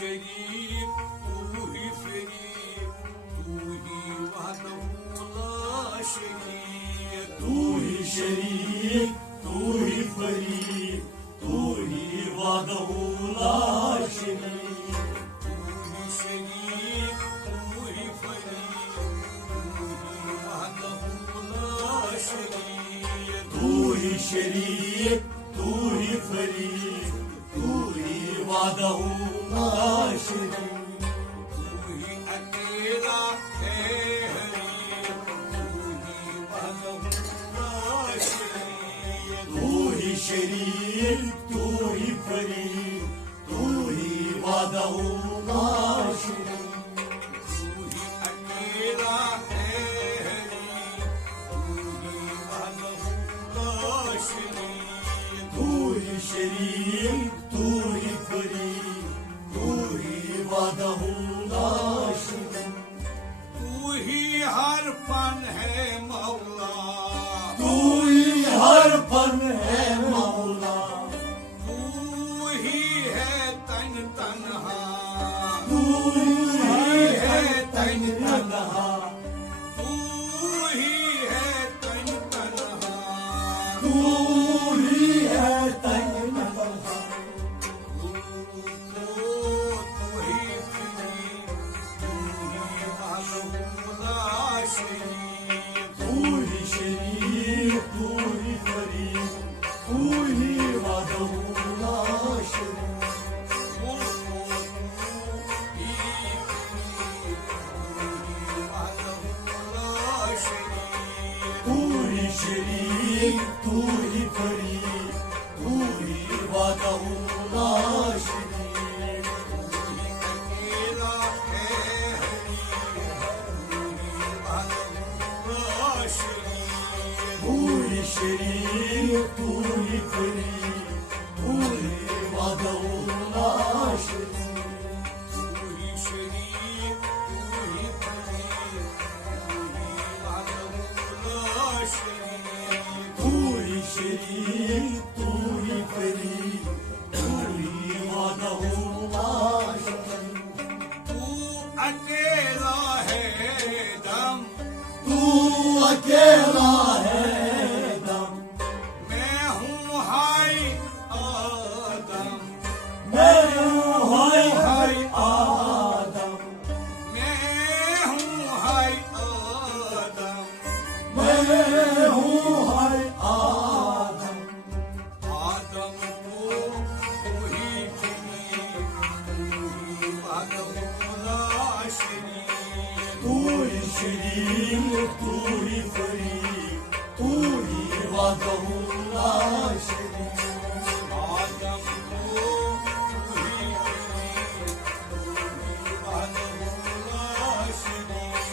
शरीक तू ही फरीक तू ही वहदहुल्ला शरीक तू ही शरीक तू ही फरीक तू ही वहदहुल्ला शरीक तू ही शरीक तू ही फरीक तू ही वहदहुल्ला शरीक तू ही शरीक तू ही फरीक तू ही वहदहुल्ला शरीक तू ही अकेला है हरी तू ही वहदहुल्ला शरीक तू ही शरीक तू ही फरीक तू ही वहदहुल्ला शरीक तू ही अकेला है हरी तू ही वहदहुल्ला शरीक तू ही शरीक तू ही फरीक तू ही वहदहुल्ला शरीक तू ही हर फन है मौला तू ही हर फन है मौला तू ही है तन तन्हा तू ही है तन तन्हा तू ही है तन तन्हा तू ही है तन तन्हा तू ही फिरी तू ही वहदहुल्ला शरीक तू ही शरीक तू ही फरीक तू ही वहदहुल्ला शरीक तू ही शरीक तू ही फरीक तू ही वहदहुल्ला शरीक तू ही शरीक तू ही फरीक तू ही वहदहुल्ला शरीक तू ही शरीक तू ही फरीक तू ही वहदहुल्ला शरीक तू अकेला है दम तू अकेला है दम मैं हूँ हाय आदम मैं हूँ हाय हाय आदम मैं हूँ हाय आदम मैं हूँ हाय आदम आदम को तू ही चुनी तू ही वहदहुल्ला शरीक तू ही शरीक तू ही फरीक तू ही वहदहुल्ला शरीक आदम को तू ही चुनी तू ही वहदहुल्ला शरीक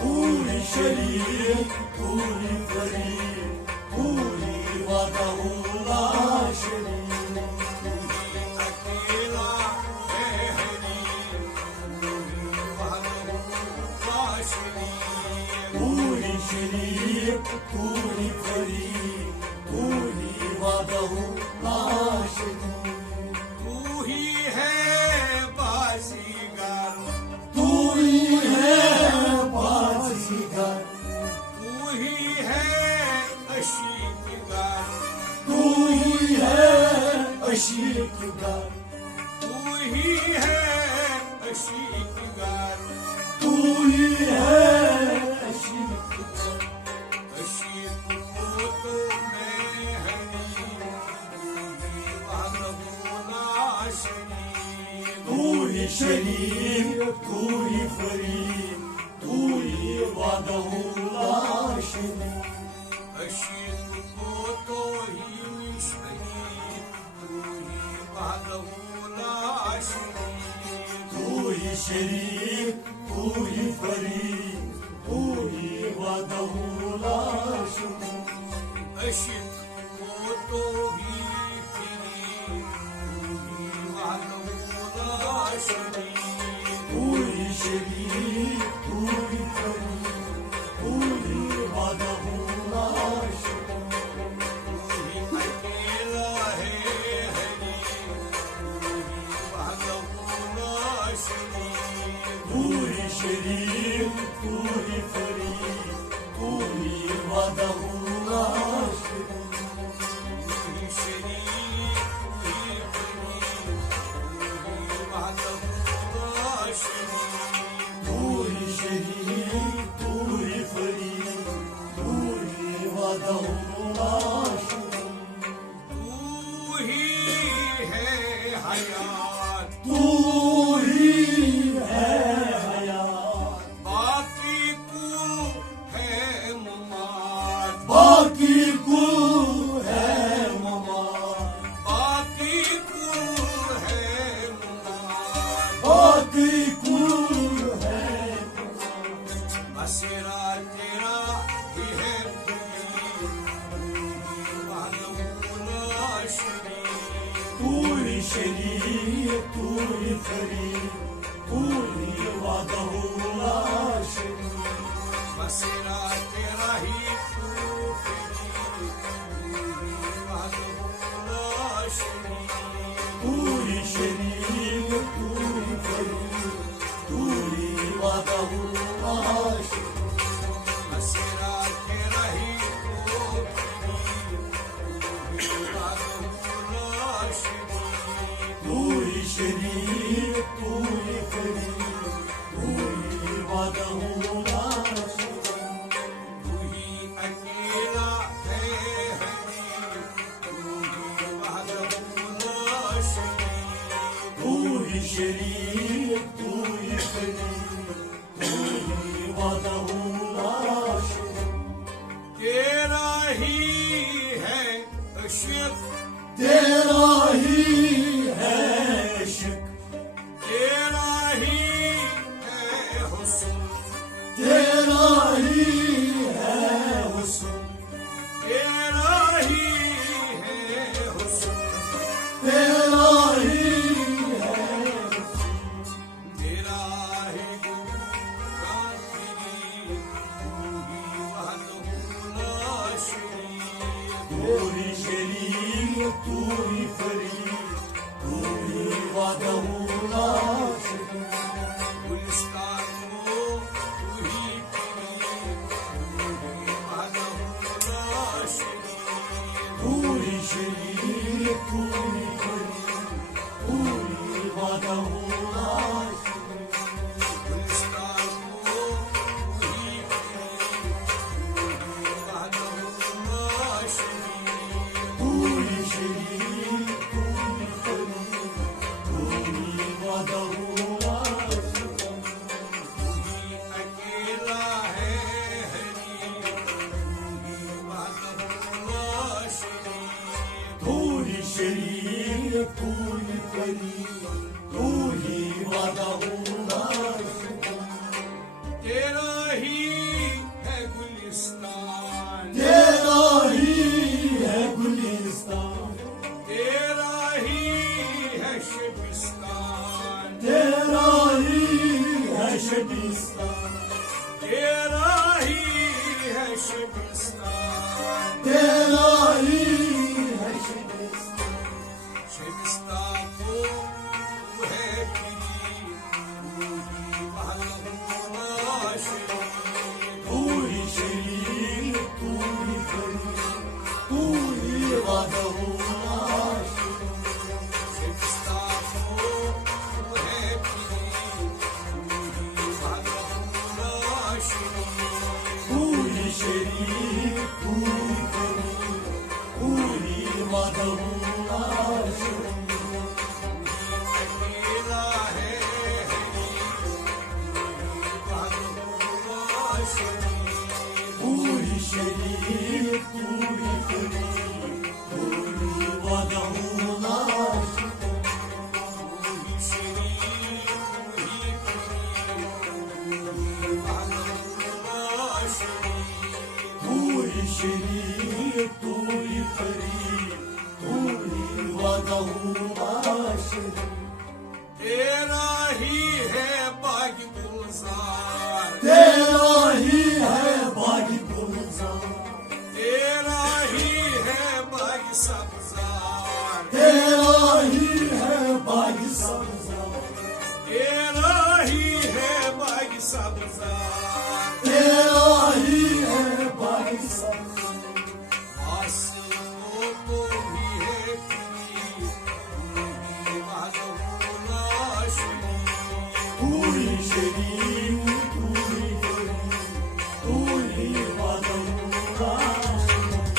तू ही शरीक तू ही फरीक तू ही वहदहुल्ला शरीक तू ही अकेला है हरी तू ही वहदहुल्ला शरीक तू ही शरीक तू ही फरीक तू ही वहदहुल्ला शरीक तू ही है बाजीगर तू ही है बाजीगर तू ही है अशीकगर तू ही है अशीकगर तू ही है अशीकगर तू ही है अशीकगर अशीक को तो मैं हरी तू ही वहदहुल्ला शरीक तू ही शरीक तू ही फरीक तू ही वहदहुल्ला शरीक अशीक को तो ही शरीक तू ही वहदहुल्ला शरीक तू ही शरीक तू ही फरीक तू ही वहदहुल्ला शरीक अशीक को तो ही फिरी तू ही वहदहुल्ला शरीक तू ही शरीक तू ही फरीक तू ही वहदहुल्ला शरीक तू ही अकेला है हरी तू ही वहदहुल्ला ही है हयात, तू ही है हयात, बाकी कुल है ममात, बाकी कुल है ममात, बाकी कुल है ममात, बाकी कुल है बसेरा तेरा ही है तू ही शरीक, तू ही फरीक, तू ही वादहुल्ला शरीक, बसेरा तेरा ही तू ही शरीक, तू ही फरीक, तू ही वादहुल्ला शरीक, बसेरा तेरा ही तू ही शरीक, तू ही फरीक, तू ही वादहुल्ला शरीक, तू ही अकेला है हरी, तू ही वहदहुल्ला शरीक, तू ही शरीक, तू ही फरीक, तू ही वादहुल्ला शरीक, तेरा ही है इश्क, तेरा ही है इश्क, तेरा ही है हुस्न, तेरा ही है हुस्न, तेरा ही है हुस्न, तेरा ही है तेरा ही काफिरी, तू ही वहदहुल्ला शरीक, तू ही शरीक, तू ही फरीक, तू ही वादहुल्ला शरीक, गुलिस्तान को तू ही पीरी, तू ही वहदहुल्ला शरीक, तू ही शरीक, तू ही फरीक, तू ही वादहुल्ला शरीक, गुलिस्तान को तू ही पीरी, तू ही वहदहुल्ला शरीक, तू ही शरीक, तू ही फरीक, तू ही वादहुल्ला शरीक, तू ही अकेला है हरी, तू ही वहदहुल्ला शरीक, तू ही शरीक, तू ही फरीक, तू ही वादहुल्ला शरीक, तेरा ही है गुलिस्तान, तेरा ही है गुलिस्तान, तेरा ही है शबिस्तान, तेरा ही है शबिस्तान, तेरा ही है शबिस्तान, तेरा ही है शबिस्तान, शबिस्तान को तू है पीरी, तू ही वहदहुल्ला शरीक, तू ही शरीक, तू ही फरीक, तू ही वादहुल्ला शरीक, शबिस्तान को तू है पीरी, तू ही वहदहुल्ला शरीक, तू ही शरीक, तू ही फरीक, तू ही वादहुल्ला शरीक, अकेला है हरी, वहदहुल्ला शरीक, तू ही शरीक, तू ही फरीक, तू ही वादहुल्ला शरीक, तू ही शरीक, तू ही पीरी, तू ही वहदहुल्ला शरीक, तू ही शरीक, तू ही फरीक, तू ही वादहुल्ला शरीक, तेरा ही है बाग गुलजार, तेरा ही है बागी गुलजार, तेरा ही है बाग सब्जार, तेरा ही है बागी सब्जार, तेरा ही है बाग सब्जार, तेरा ही है बागी सब्जार, हासिल को भी है पीरी, तू ही वहदहुल्ला शरीक, तू ही शरीक, तू ही फरीक, तू ही वादहुल्ला शरीक,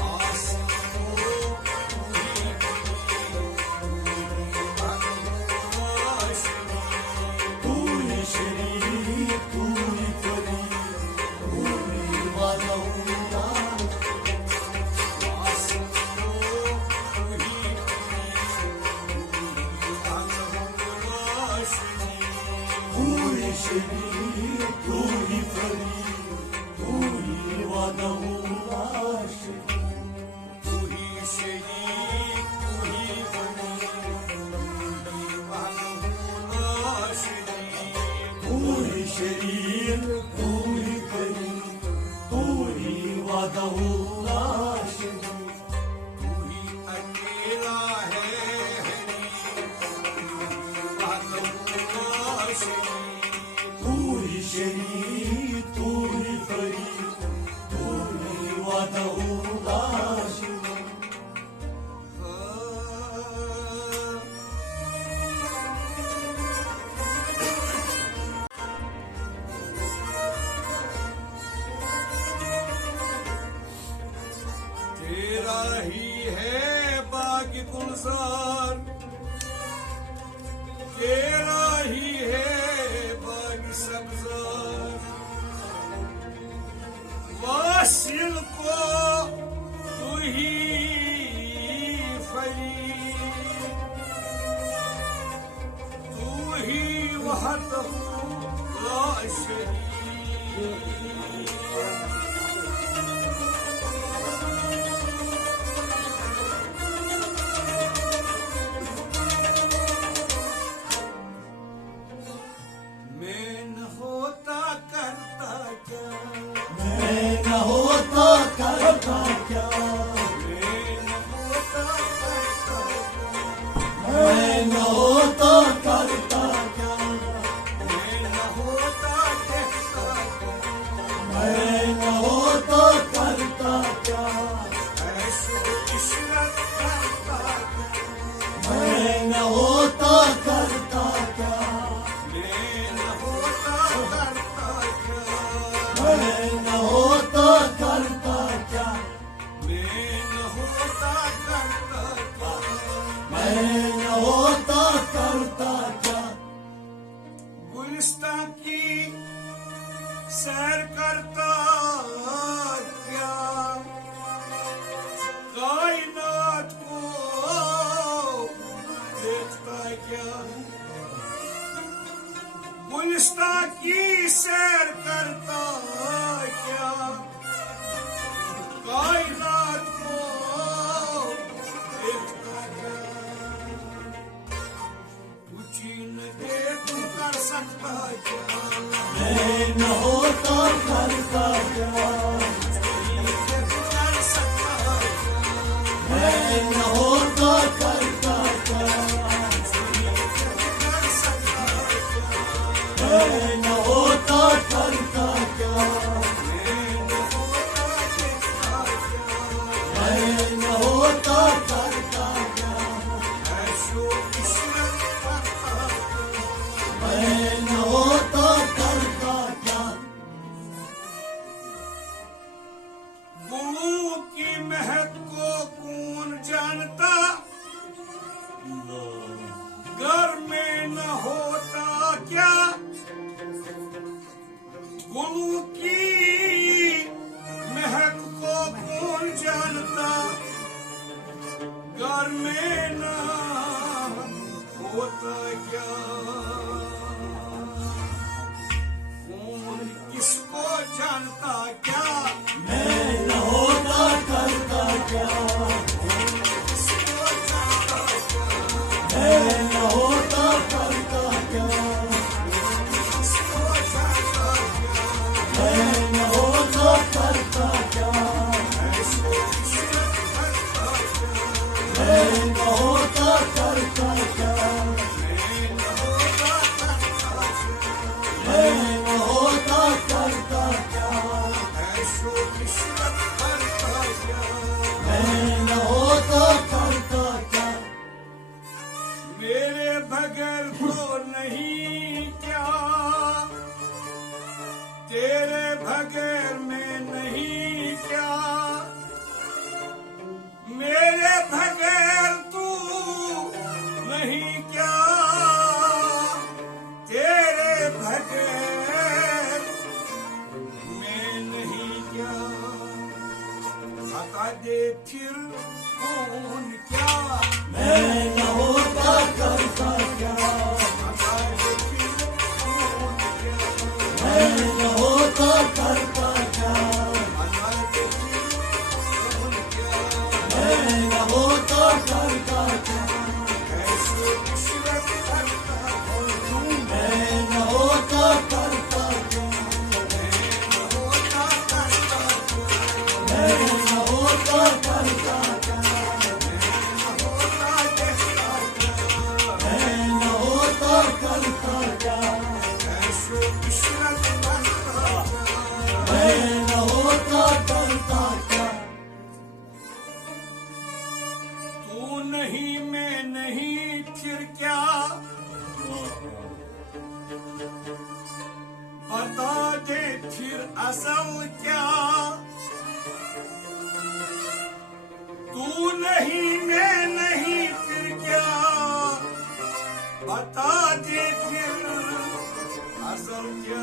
हासिल को भी शरीर तू ही फरीद तू ही वादहुल्ला शरीर तू ही शरीक तू ही फरीद तू ही वादहुल्ला शरीक तू ही शरीर तू ही फरीद तू ही वादहुल्ला शरीर तू ही अकेला है हरी वादहुल्ला शरीक तू ही शरीर तू ही फरीद तू ही वादहुल्ला शरीर तेरा ही है बाग गुलजार तेरा ही है बाग सब्जार वासिल को तू ही फरी तू ही वहदहू ला शरीक मैं न होता करता क्या मैं न होता करता क्या मैं न होता करता क्या मैं न होता करता क्या मैं न होता कहता क्या मैं न होता करता क्या ऐसो इशरत करता क्या मैं न होता करता क्या मैं न होता करता क्या मैं न होता करता क्या मैं न होता करता क्या मैं न होता करता क्या गुलिस्तान की सैर करता क्या कायनात को देखता क्या गुलिस्तान की सैर करता क्या कायनात को देखता क्या तू चीन दे तू कर सकता क्या मैं न होता करता क्या कर सकता क्या मैं न होता करता क्या कर सकता क्या मैं न होता करता क्या मैं न होता देखता क्या मैं न होता करता क्या ऐसो इशरत करता क्या मैं न होता करता क्या गुरु की महक को कौन जानता घर में न होता क्या गुरु की महक को कौन जानता घर में न होता क्या कौन किसको जानता क्या मैं न होता करता क्या किसको जानता क्या मैं न होता करता क्या किसको जानता क्या मैं न होता करता क्या ऐसो इशरत करता क्या मैं न होता करता क्या मैं न होता करता क्या मैं न होता करता क्या ऐसो इशरत करता क्या मैं न होता करता क्या मेरे बगैर तो नहीं क्या तेरे बगैर मैं नहीं क्या मेरे बगैर तू नहीं क्या तेरे बगैर मैं नहीं क्या बता दे फिर कौन क्या मैं न होता करता क्या बता दे नहीं फिर क्या बता दे फिर असल क्या तू नहीं मैं नहीं फिर क्या बता दे फिर असल क्या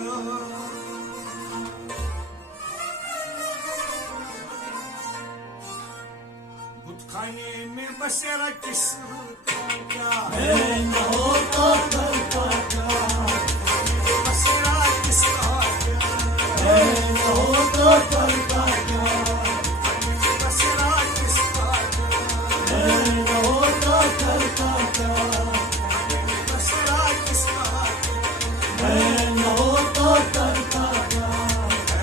बुतखाने में बसेरा किसका क्या मैं न होता करता क्या बसेरा किसका क्या मैं न होता करता क्या बसेरा किसका क्या मैं न होता करता क्या बसेरा किसका क्या मैं न होता करता क्या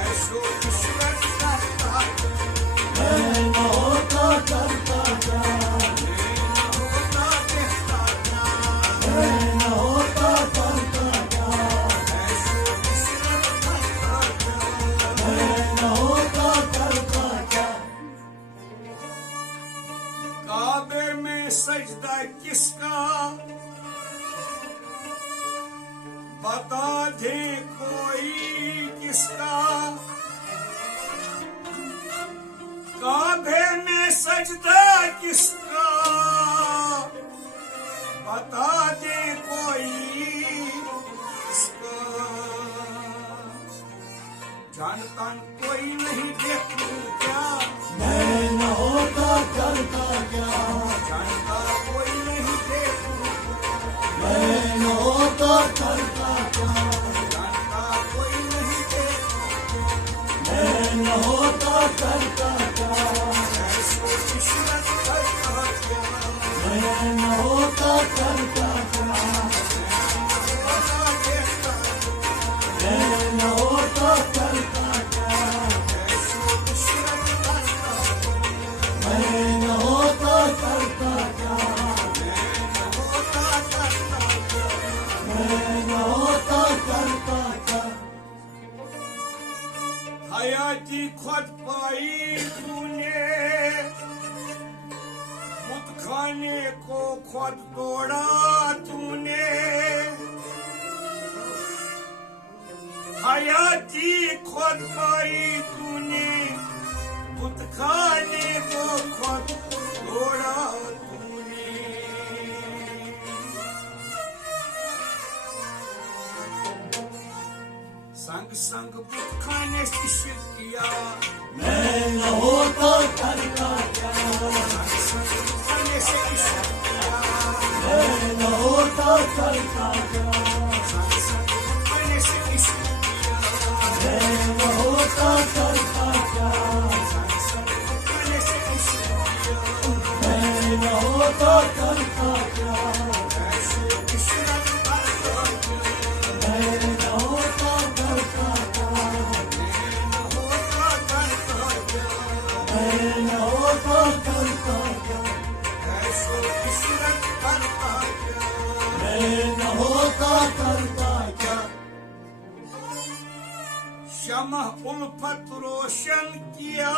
ऐसो इश्रत करता मैं न होता करता क्या होता देखता क्या मैं न होता करता क्या ऐसो इश्रत करता क्या मैं न होता करता क्या काबे में सजदा किसका बता दे कोई किसका काबे में सजदा किसका बता दे कोई किसका जानता कोई नहीं देखूं क्या मैं न होता करता क्या जानता कोई नहीं देखूं मैं न होता करता क्या जानता कोई नहीं देखूं मैं न होता करता क्या ऐसो इश्रत करता क्या मैं न होता करता क्या होता देखता मैं न होता करता क्या ऐसो इश्रत करता मैं न होता करता क्या होता करता मैं न होता करता क्या हयाती खुद पाई तूने बुतखाने को खुद तोड़ा तूने हयाती खुद पाई तूने बुतखाने को खुद तोड़ा तूने संग संग बुतखाने से इश्क किया मैं न होता करता क्या संग संग बुतखाने से इश्क किया मैं न होता करता क्या संग संग बुतखाने से इश्क किया मैं न होता करता क्या संग संग बुतखाने से इश्क किया मैं न होता करता क्या ऐसो इश्रत करता क्या मैं न होता करता क्या होता करता क्या मैं न होता करता क्या ऐसो इश्रत करता क्या मैं न होता करता क्या शमह उल्फत रोशन किया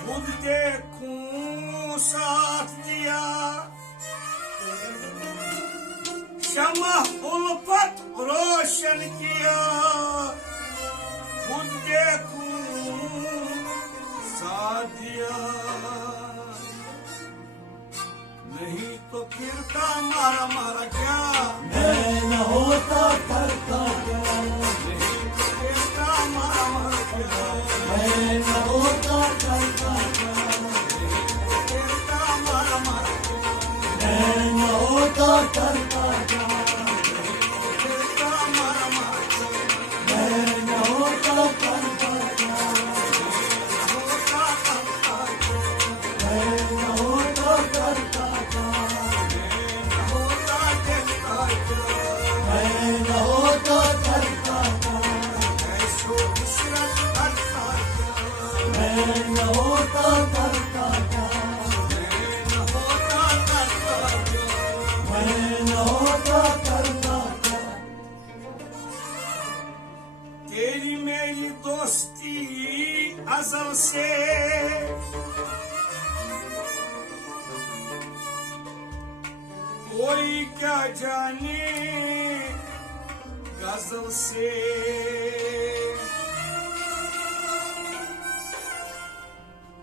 खुद देखूं साथ दिया शमह उल्फत रोशन किया खुद देखूं साथ दिया नहीं तो फिरता मारा मारा क्या मैं न होता करता क्या नहीं तो फिरता मारा मारा क्या मैं न होता करता क्या फिरता मारा मारा क्या मैं न होता करता क्या फिरता मारा मारा क्या मैं न होता करता क्या होता करता क्या मैं न होता करता क्या होता देखता क्या मैं न होता करता क्या ऐसो इश्रत करता क्या मैं न होता कोई क्या जाने गजल से,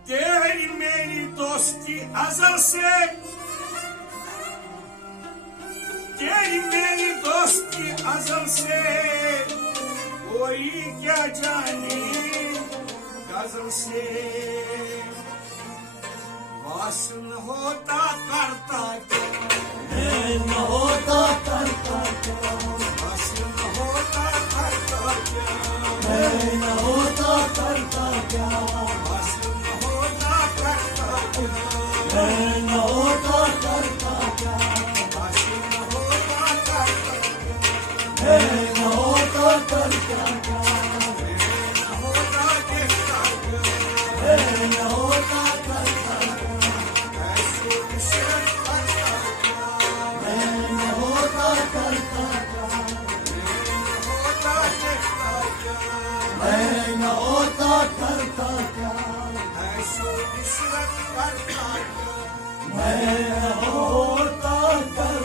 तेरी मेरी दोस्ती अजल से, तेरी मेरी दोस्ती अजल से, कोई क्या जाने गजल से। वासन होता करता क्या, न होता करता क्या, वासन होता करता क्या, न होता करता क्या, वासन होता करता क्या, न होता करता क्या, वासन होता करता क्या, न होता करता क्या, न होता देखता क्या, न होता करता क्या, ऐसो इशरत करता क्या, न होता करता क्या, न होता देखता क्या, न होता करता क्या, ऐसो इशरत करता क्या। न होता करता